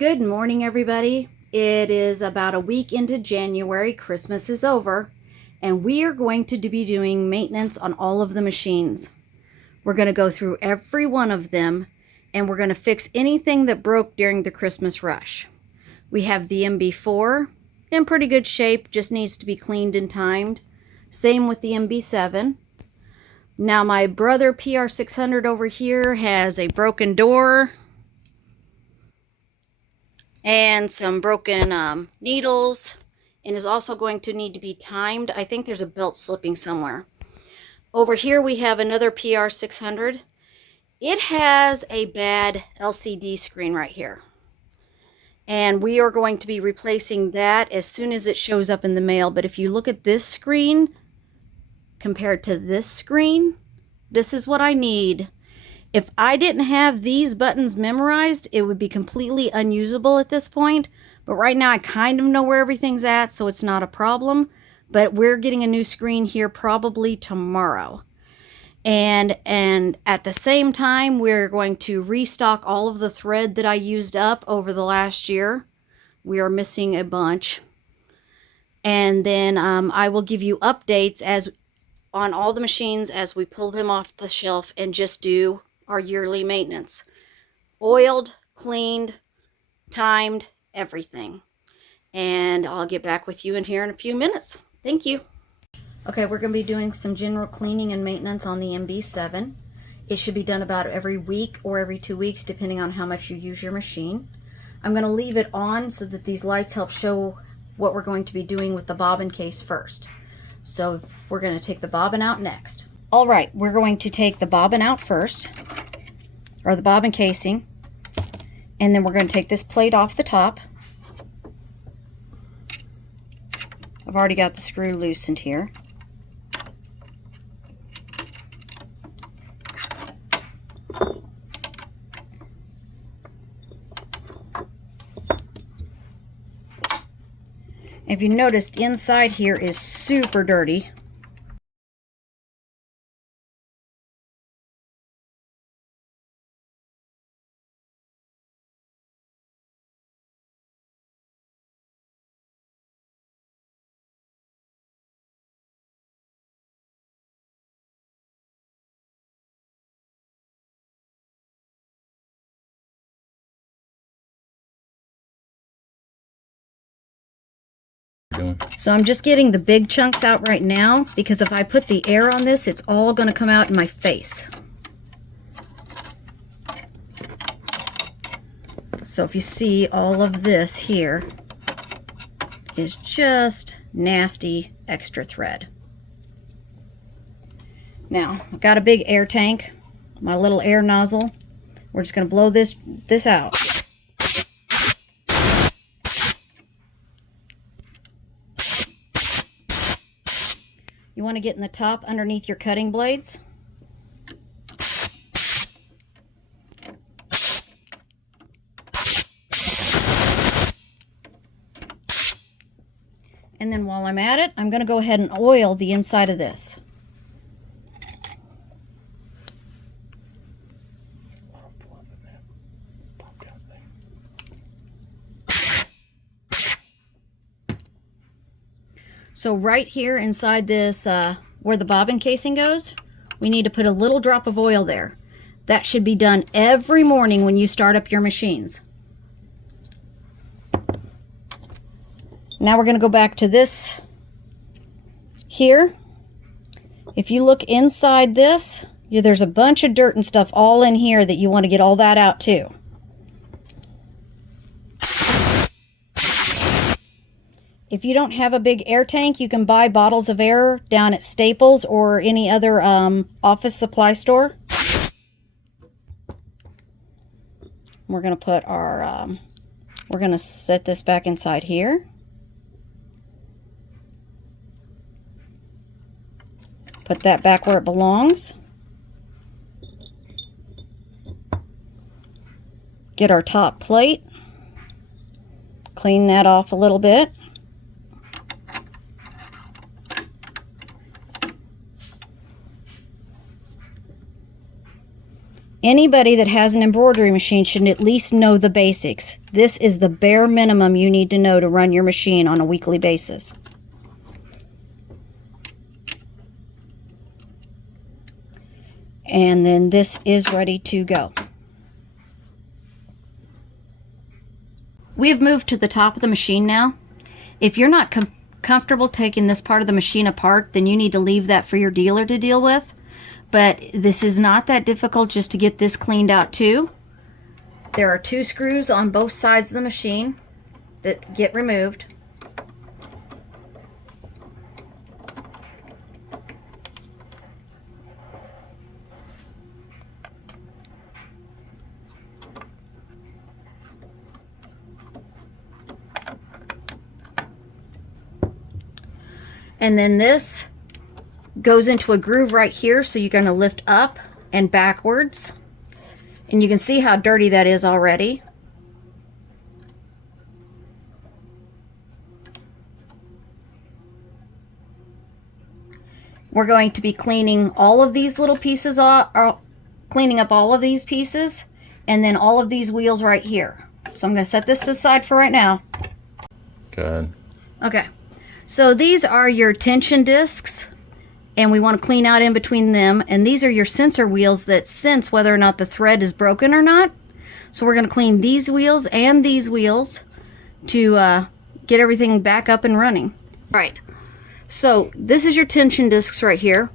Good morning, everybody. It is about a week into January. Christmas is over, and we are going to be doing maintenance on all of the machines. We're going to go through every one of them, and we're going to fix anything that broke during the Christmas rush. We have the MB4 in pretty good shape, just needs to be cleaned and timed. Same with the MB7. Now my brother PR600 over here has a broken door and some broken needles, and is also going to need to be timed. I think there's a belt slipping somewhere. Over here we have another PR600. It has a bad LCD screen right here, and we are going to be replacing that as soon as it shows up in the mail. But if you look at this screen compared to this screen, this is what I need. If I didn't have these buttons memorized, it would be completely unusable at this point. But right now I kind of know where everything's at, so it's not a problem. But we're getting a new screen here probably tomorrow. And at the same time, we're going to restock all of the thread that I used up over the last year. We are missing a bunch. And then I will give you updates on all the machines as we pull them off the shelf and just do our yearly maintenance. Oiled, cleaned, timed, everything. And I'll get back with you in here in a few minutes. Thank you. Okay, we're going to be doing some general cleaning and maintenance on the MB7. It should be done about every week or every 2 weeks, depending on how much you use your machine. I'm going to leave it on so that these lights help show what we're going to be doing with the bobbin case first. So we're going to take the bobbin out next. All right, we're going to take the bobbin out first, or the bobbin casing, and then we're going to take this plate off the top. I've already got the screw loosened here. If you noticed, inside here is super dirty. So I'm just getting the big chunks out right now, because if I put the air on this, it's all going to come out in my face. So if you see, all of this here is just nasty extra thread. Now, I've got a big air tank, my little air nozzle. We're just going to blow this out. You want to get in the top underneath your cutting blades. And then while I'm at it, I'm going to go ahead and oil the inside of this. So right here inside this, where the bobbin casing goes, we need to put a little drop of oil there. That should be done every morning when you start up your machines. Now we're going to go back to this here. If you look inside this, there's a bunch of dirt and stuff all in here that you want to get all that out too. If you don't have a big air tank, you can buy bottles of air down at Staples or any other office supply store. We're going to put our, we're going to set this back inside here. Put that back where it belongs. Get our top plate. Clean that off a little bit. Anybody that has an embroidery machine should at least know the basics. This is the bare minimum you need to know to run your machine on a weekly basis. And then this is ready to go. We have moved to the top of the machine now. If you're not comfortable taking this part of the machine apart, then you need to leave that for your dealer to deal with. But this is not that difficult just to get this cleaned out too. There are 2 screws on both sides of the machine that get removed. And then this goes into a groove right here, so you're going to lift up and backwards. And you can see how dirty that is already. We're going to be cleaning all of these little pieces off, cleaning up all of these pieces, and then all of these wheels right here. So I'm going to set this to the side for right now. Good. Okay. So these are your tension discs, and we want to clean out in between them. And these are your sensor wheels that sense whether or not the thread is broken or not. So we're going to clean these wheels and these wheels to get everything back up and running. All right. So this is your tension discs right here.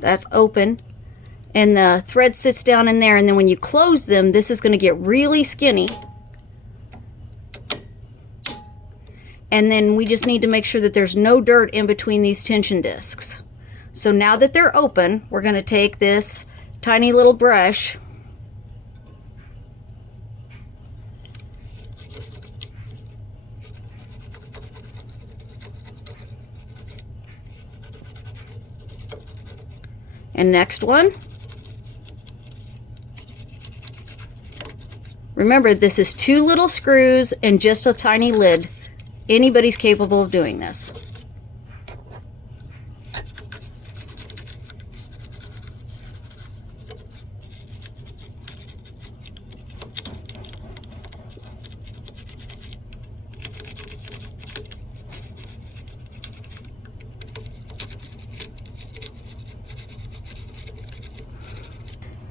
That's open. And the thread sits down in there. And then when you close them, this is going to get really skinny. And then we just need to make sure that there's no dirt in between these tension discs. So now that they're open, we're going to take this tiny little brush and next one. Remember, this is 2 little screws and just a tiny lid. Anybody's capable of doing this.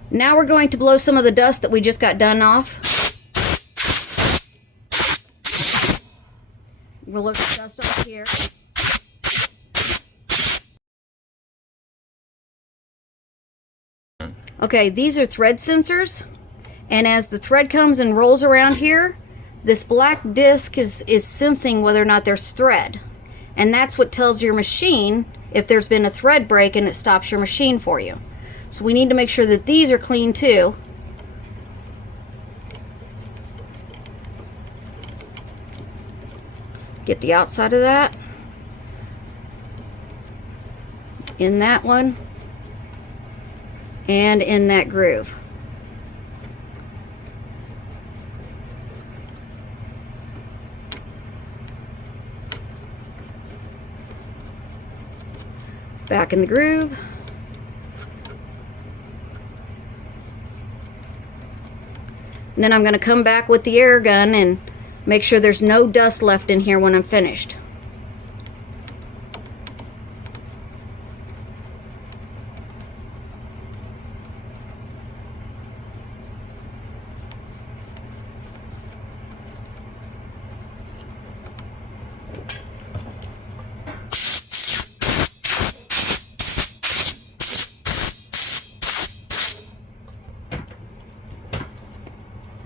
Now we're going to blow some of the dust that we just got done off. We'll look at dust off here. Okay, these are thread sensors, and as the thread comes and rolls around here, this black disc is sensing whether or not there's thread, and that's what tells your machine if there's been a thread break, and it stops your machine for you. So we need to make sure that these are clean too. Get the outside of that, in that one, and in that groove. Back in the groove. And then I'm going to come back with the air gun and make sure there's no dust left in here when I'm finished.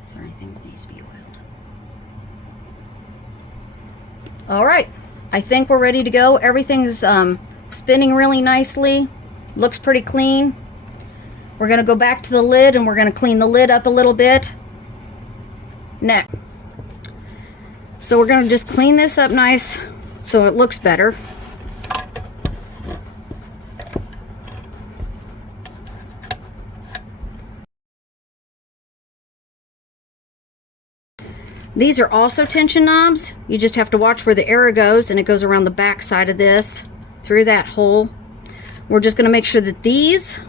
Is there anything that needs to be oiled? All right, I think we're ready to go. Everything's spinning really nicely. Looks pretty clean. We're gonna go back to the lid and we're gonna clean the lid up a little bit. Next. So we're gonna just clean this up nice so it looks better. These are also tension knobs. You just have to watch where the arrow goes, and it goes around the back side of this through that hole. We're just going to make sure that these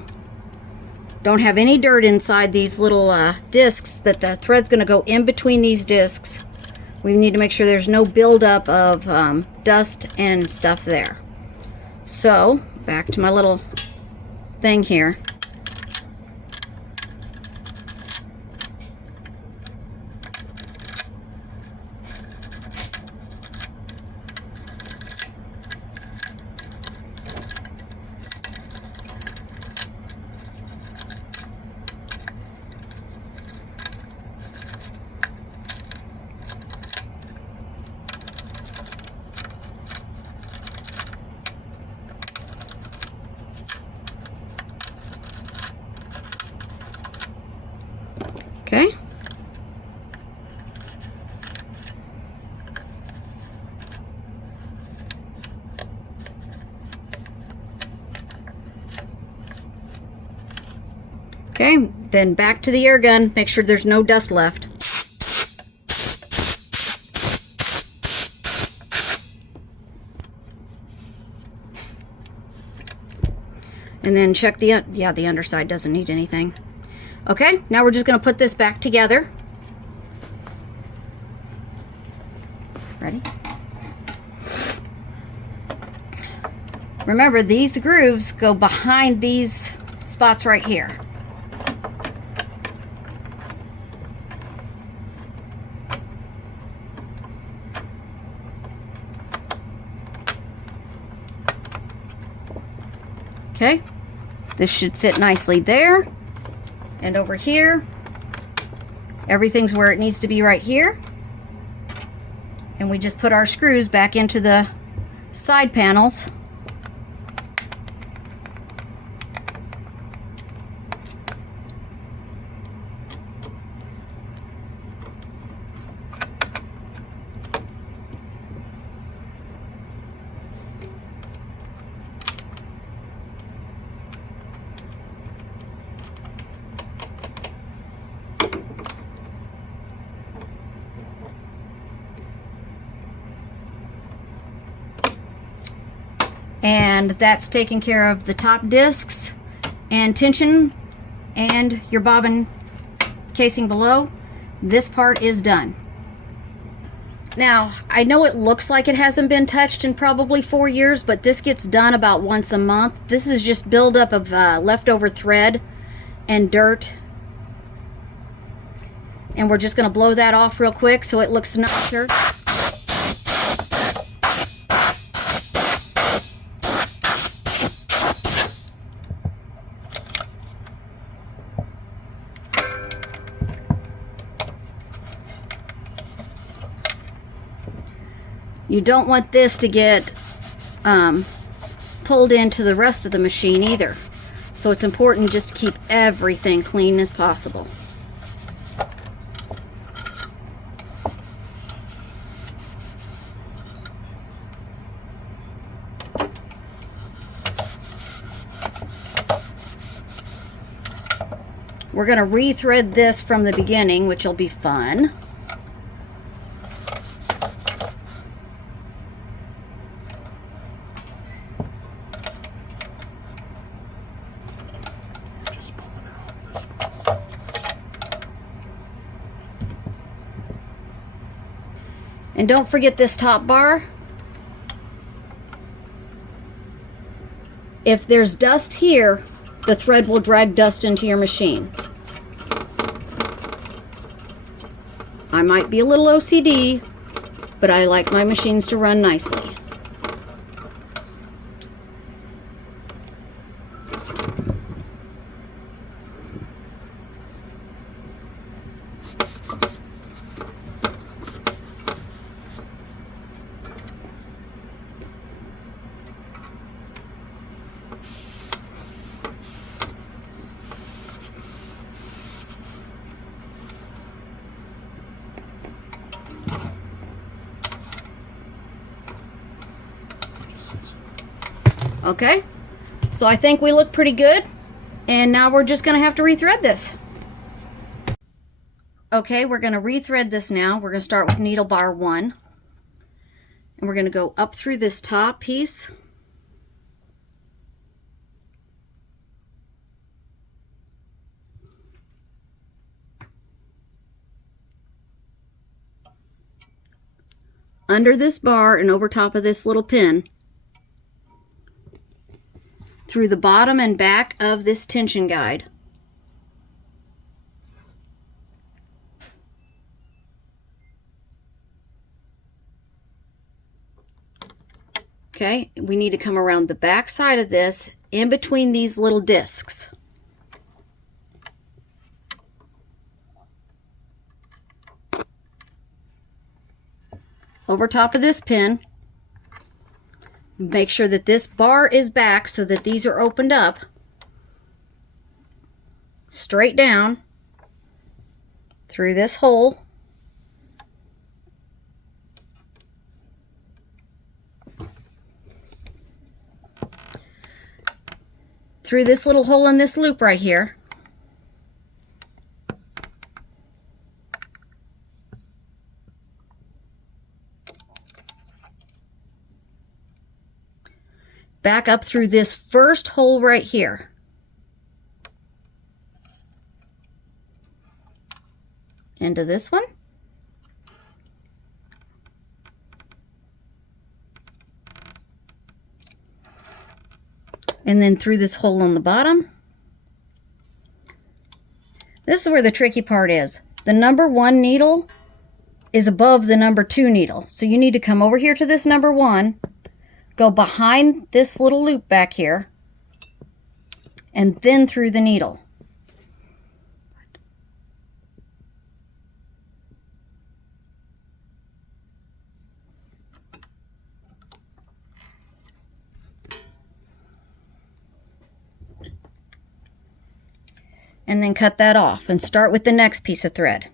Don't have any dirt inside these little discs, that the thread's going to go in between these discs. We need to make sure there's no buildup of dust and stuff there. So, back to my little thing here. Okay. Okay, then back to the air gun. Make sure there's no dust left. And then check the, yeah, the underside doesn't need anything. Okay, now we're just going to put this back together. Ready? Remember, these grooves go behind these spots right here. Okay, this should fit nicely there. And over here, everything's where it needs to be right here. And we just put our screws back into the side panels. And that's taking care of the top discs and tension and your bobbin casing below. This part is done. Now, I know it looks like it hasn't been touched in probably 4 years, but this gets done about once a month. This is just buildup of leftover thread and dirt. And we're just going to blow that off real quick so it looks nicer. You don't want this to get pulled into the rest of the machine either. So it's important just to keep everything clean as possible. We're going to rethread this from the beginning, which will be fun. And don't forget this top bar. If there's dust here, the thread will drag dust into your machine. I might be a little OCD, but I like my machines to run nicely. Okay, so I think we look pretty good, and now we're just going to have to rethread this. Okay, we're going to rethread this now. We're going to start with needle bar 1, and we're going to go up through this top piece. under this bar and over top of this little pin through the bottom and back of this tension guide. Okay, we need to come around the back side of this in between these little discs. Over top of this pin, make sure that this bar is back so that these are opened up straight down through this hole. Through this little hole in this loop right here. Back up through this first hole right here. Into this one. And then through this hole on the bottom. This is where the tricky part is. The number 1 needle is above the number 2 needle. So you need to come over here to this number 1, go behind this little loop back here, and then through the needle. And then cut that off and start with the next piece of thread.